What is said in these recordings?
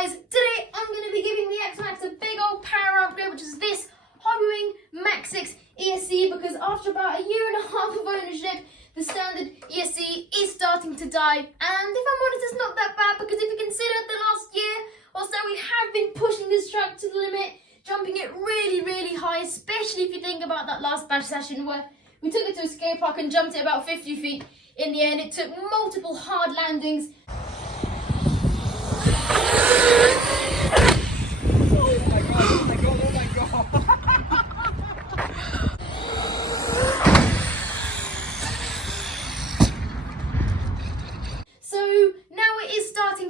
guys, today I'm going to be giving the X-Maxx a big old power upgrade, which is this Hobbywing Max6 Esc, because after about a year and a half of ownership, the standard Esc is starting to die. And if I'm honest, it's not that bad, because if you consider the last year or so, we have been pushing this truck to the limit, jumping it really, really high, especially if you think about that last bash session where we took it to a skate park and jumped it about 50 feet. In the end, it took multiple hard landings.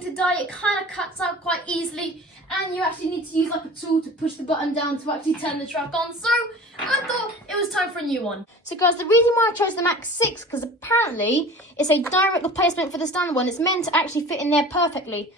To die, it kind of cuts out quite easily, and you actually need to use like a tool to push the button down to actually turn the truck on. So I thought it was time for a new one. So guys, the reason why I chose the Max6, because apparently it's a direct replacement for the standard one. It's meant to actually fit in there perfectly.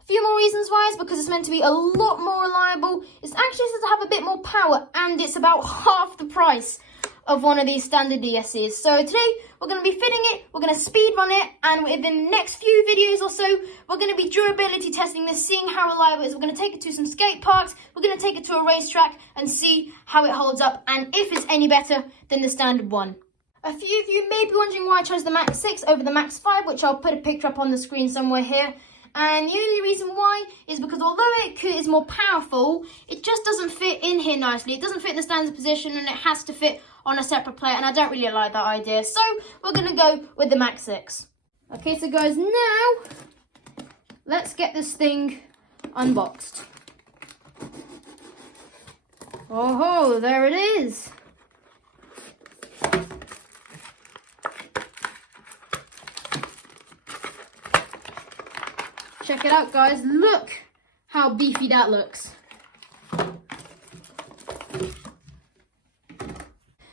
A few more reasons why is because it's meant to be a lot more reliable. It's actually said to have a bit more power, and it's about half the price of one of these standard ESCs. So today we're going to be fitting it, we're going to speed run it, and within the next few videos or so, we're going to be durability testing this, seeing how reliable it is. We're going to take it to some skate parks, we're going to take it to a racetrack and see how it holds up and if it's any better than the standard one. A few of you may be wondering why I chose the Max6 over the Max5, which I'll put a picture up on the screen somewhere here. And the only reason why is because although it is more powerful, it just doesn't fit in here nicely. It doesn't fit in the standard position, and it has to fit on a separate plate, and I don't really like that idea. So we're going to go with the Max6. Okay, so guys, now let's get this thing unboxed. Oh, there it is. Check it out, guys. Look how beefy that looks.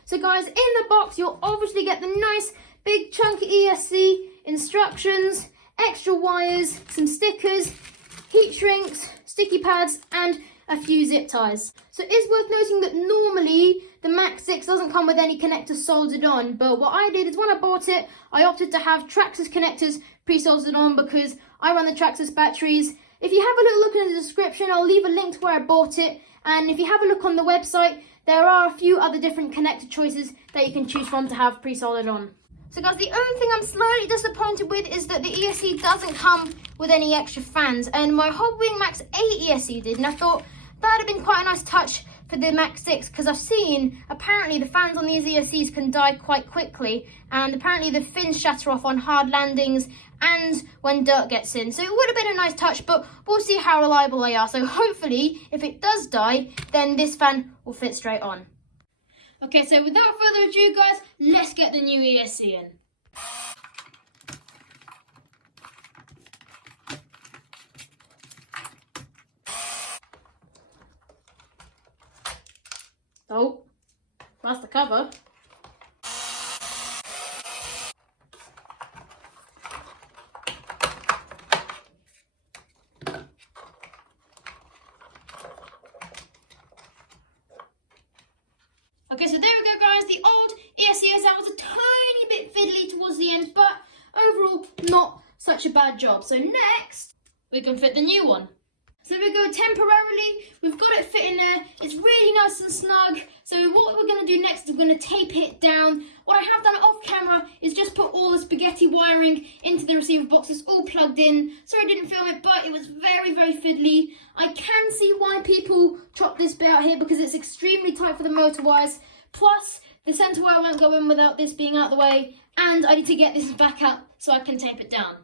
So guys, in the box, you'll obviously get the nice big chunky ESC instructions, extra wires, some stickers, heat shrinks, sticky pads, and a few zip ties. So it is worth noting that normally the Max6 doesn't come with any connectors soldered on, but what I did is when I bought it, I opted to have Traxxas connectors pre-soldered on because I run the Traxxas batteries. If you have a little look in the description, I'll leave a link to where I bought it, and if you have a look on the website, there are a few other different connector choices that you can choose from to have pre-soldered on. So guys, the only thing I'm slightly disappointed with is that the ESC doesn't come with any extra fans, and my Hobbywing Max8 ESC did, and I thought that would have been quite a nice touch for the Max6, because I've seen apparently the fans on these ESCs can die quite quickly, and apparently the fins shatter off on hard landings and when dirt gets in. So it would have been a nice touch, but we'll see how reliable they are. So hopefully, if it does die, then this fan will fit straight on. Okay, so without further ado, guys, let's get the new ESC in. Oh, that's the cover. Okay, so there we go, guys. The old ESC was a tiny bit fiddly towards the end, but overall, not such a bad job. So next, we can fit the new one. So we go temporarily, we've got it fit in there, it's really nice and snug. So what we're going to do next is we're going to tape it down. What I have done off camera is just put all the spaghetti wiring into the receiver box. It's all plugged in. Sorry I didn't film it, but it was very, very fiddly. I can see why people chop this bit out here because it's extremely tight for the motor wires. Plus, the centre wire won't go in without this being out of the way. And I need to get this back up so I can tape it down.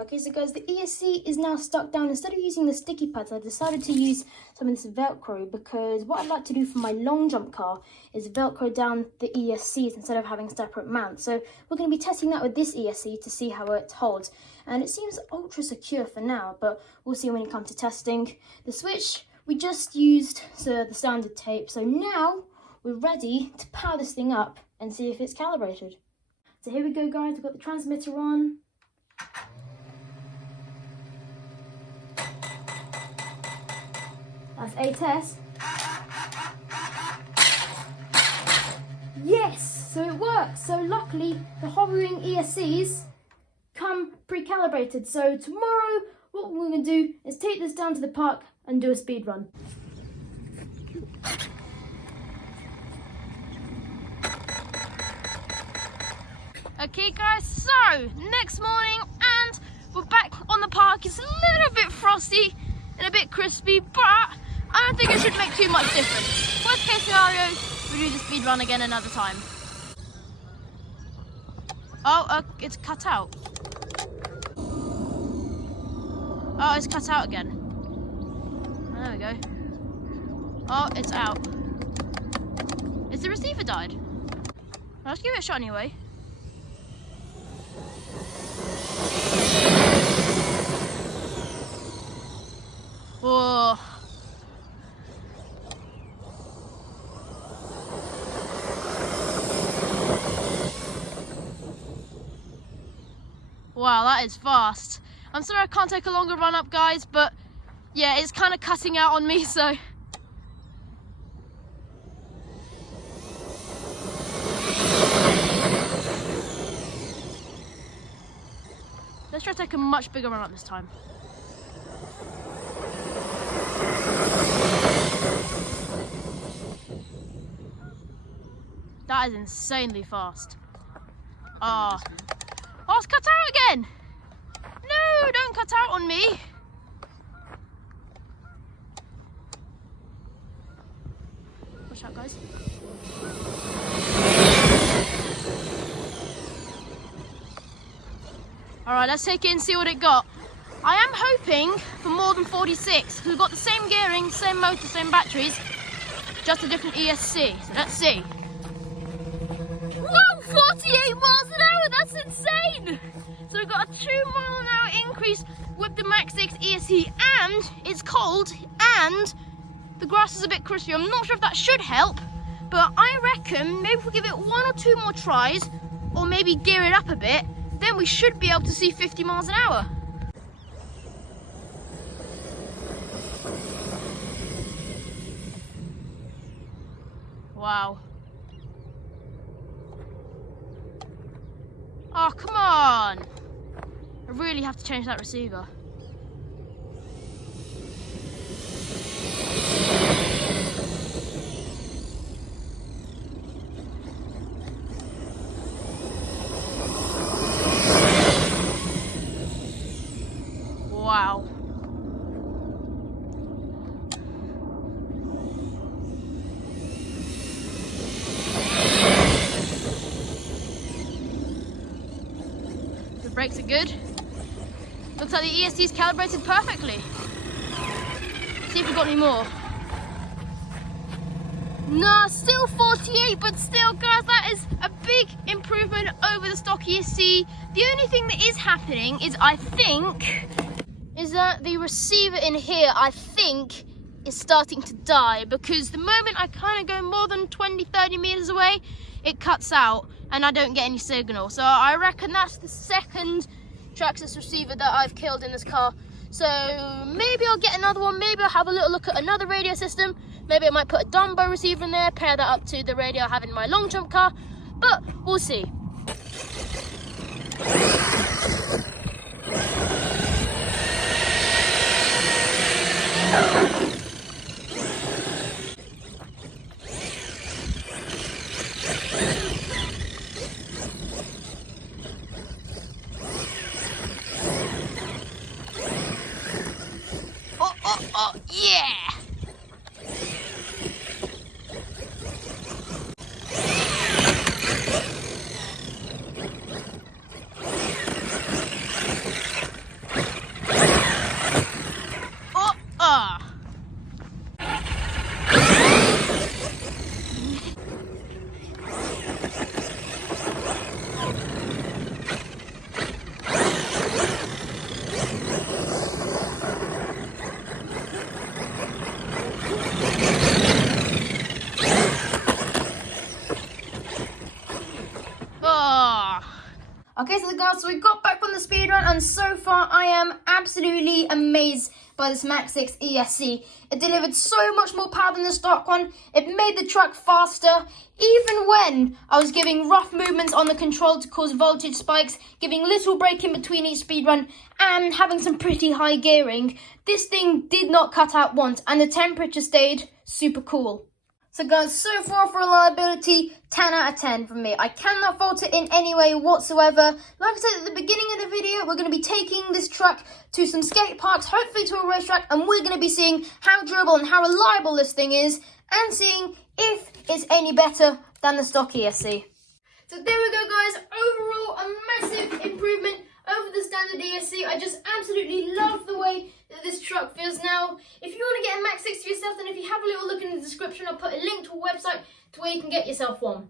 Okay, so guys, the ESC is now stuck down. Instead of using the sticky pads, I decided to use some of this Velcro because what I'd like to do for my long jump car is Velcro down the ESCs instead of having separate mounts. So we're going to be testing that with this ESC to see how it holds. And it seems ultra secure for now, but we'll see when it comes to testing. The switch, we just used the standard tape. So now we're ready to power this thing up and see if it's calibrated. So here we go, guys. We've got the transmitter on. That's a test. Yes, so it works. So luckily the Hobbywing ESCs come pre-calibrated. So tomorrow we'll what we're going to do is take this down to the park and do a speed run. Okay guys, so next morning and we're back on the park. It's a little bit frosty and a bit crispy, but I don't think it should make too much difference. Worst case scenario, we do the speed run again another time. Oh, it's cut out. Oh, it's cut out again. Oh, there we go. Oh, it's out. Is the receiver died? Let's give it a shot anyway. Whoa. Wow, that is fast. I'm sorry I can't take a longer run up, guys, but yeah, it's kind of cutting out on me, so. Let's try to take a much bigger run up this time. That is insanely fast. Oh, it's cut out again! No, don't cut out on me! Watch out, guys. Alright, let's take it and see what it got. I am hoping for more than 46, because we've got the same gearing, same motor, same batteries, just a different ESC. So let's see. Whoa, 48 miles an hour, that's insane! So we've got a 2-mile-an-hour increase with the Max6 Esc, and it's cold, and the grass is a bit crispy. I'm not sure if that should help, but I reckon maybe if we give it 1 or 2 more tries, or maybe gear it up a bit, then we should be able to see 50 miles an hour. Wow. Oh, come on. I really have to change that receiver. Wow. The brakes are good. Looks like the ESC is calibrated perfectly. See if we've got any more. No, still 48, but still, guys, that is a big improvement over the stock ESC. The only thing that is happening is, I think, is that the receiver in here, I think, is starting to die, because the moment I kind of go more than 20-30 meters away, it cuts out and I don't get any signal. So I reckon that's the second Traxxas receiver that I've killed in this car. So maybe I'll get another one, maybe I'll have a little look at another radio system, maybe I might put a Dumbo receiver in there, pair that up to the radio I have in my long jump car, but we'll see. Oh, yeah! Okay, so guys, so we got back from the speed run and so far I am absolutely amazed by this Max6 Esc. It delivered so much more power than the stock one. It made the truck faster, even when I was giving rough movements on the control to cause voltage spikes, giving little brake in between each speed run, and having some pretty high gearing. This thing did not cut out once, and the temperature stayed super cool. So guys, so far for reliability, 10 out of 10 from me. I cannot fault it in any way whatsoever. Like I said at the beginning of the video, we're going to be taking this truck to some skate parks, hopefully to a racetrack, and we're going to be seeing how durable and how reliable this thing is, and seeing if it's any better than the stock Esc. So there we go guys, overall a massive improvement over the standard Esc. I just absolutely love the way that this truck feels now. If you want to get a Max6 for yourself, then if you have a little look in the description, I'll put a link to a website to where you can get yourself one.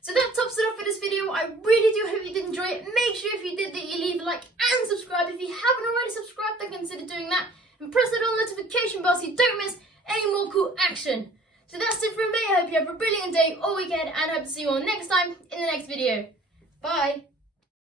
So that tops it off for this video. I really do hope you did enjoy it. Make sure if you did that you leave a like and subscribe. If you haven't already subscribed, then consider doing that. And press that little notification bell so you don't miss any more cool action. So that's it from me. I hope you have a brilliant day or weekend, and I hope to see you all next time in the next video. Bye.